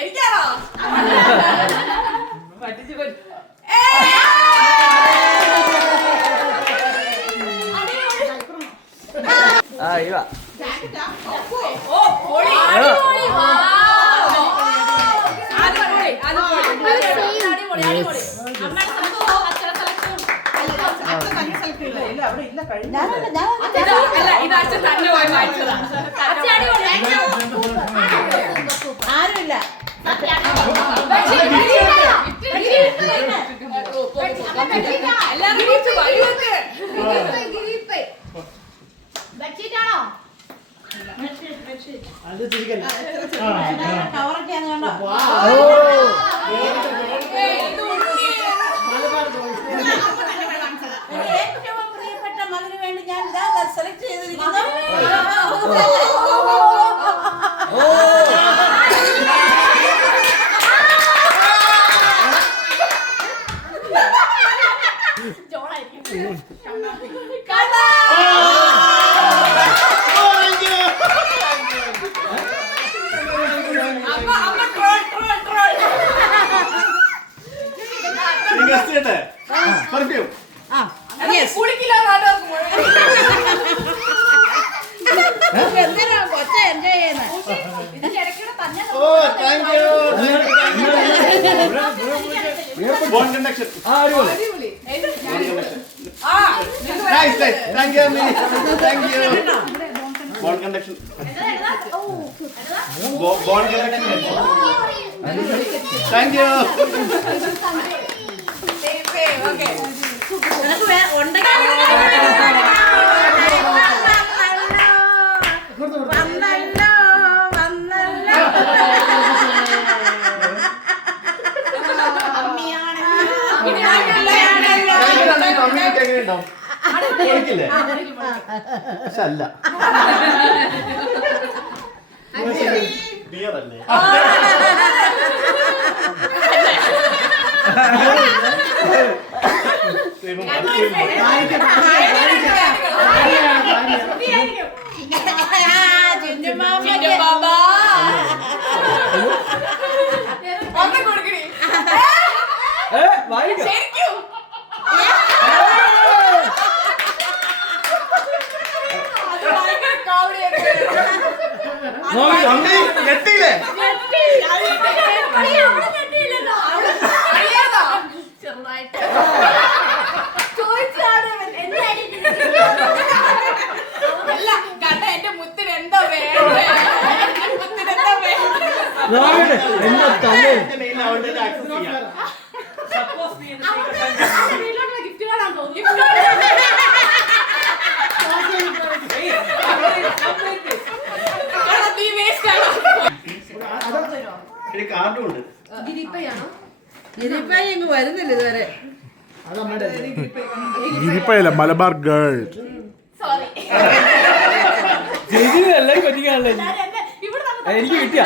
എനിക്കാണോ പറ്റിച്ചു ആരുമില്ല കവറൊക്കെയാന്ന് കണ്ടോ ഏറ്റവും പ്രിയപ്പെട്ട മകന് വേണ്ടി ഞാൻ ഇതാ സെലക്ട് ചെയ്തിരിക്കുന്നു. Bond conduction. Nice. Thank you, Amini. Thank you. Bond conduction. Bond conduction. Thank you. Okay. അല്ല ബിയറല്ലേ ഞെട്ടിയില്ലേ കണ്ട എന്റെ മുത്തിന് എന്തോ വേണ്ട ഗിഫ്റ്റ് കാണാൻ കാർഡുണ്ട് ഇങ്ങ് വരുന്നില്ല ഇതുവരെ. ഗിരിപ്പയല്ല മലബാർ ഗേൾ. എനിക്ക് കിട്ടിയ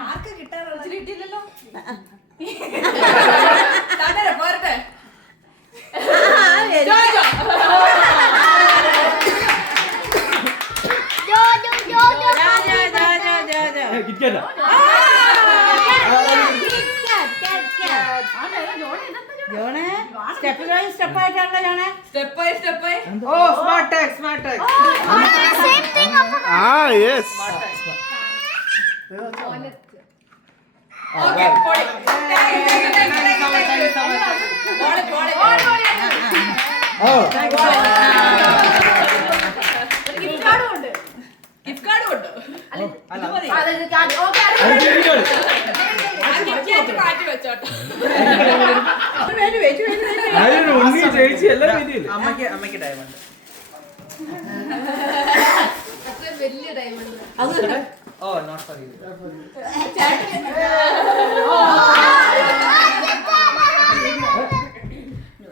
ആർക്ക് കിട്ടാറോ കിട്ടിയില്ലല്ലോ. പോരട്ടെ കിട്ടിയല്ലോ. ജോണേ സ്റ്റെപ്പ് ബൈ സ്റ്റെപ്പ് ആയിട്ടാണല്ലോ ജോണേ. Step by step. ഓ സ്മാർട്ട് ടാഗ്. യെസ്. ഓക്കേ പോയി. ഗിഫ്റ്റ് കാർഡും ഉണ്ട്. ഗിഫ്റ്റ് കാർഡും ഉണ്ട്. മാറ്റി വെച്ചോട്ടോ. ചേച്ചി എല്ലാം രീതിയില്ല. അമ്മയ്ക്ക് ഡയമണ്ട്. വലിയ diamond. Oh not for you.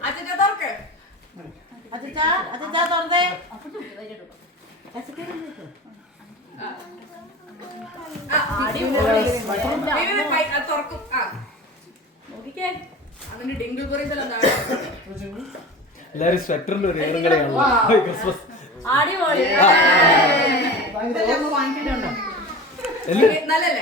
അച്ഛാ തുറക്ക്. അച്ഛാ തുറന്നേ. തുറക്കും. നോക്കിക്കേ അതിന്റെ ഡിങ്കിൾ പൊറിയതെല്ലാം എല്ലാരും സ്വെറ്ററിന്റെ ഒരു ഏറും കളിയാണല്ലോ ക്രിസ്മസ്. അടിപൊളി നല്ലല്ലേ?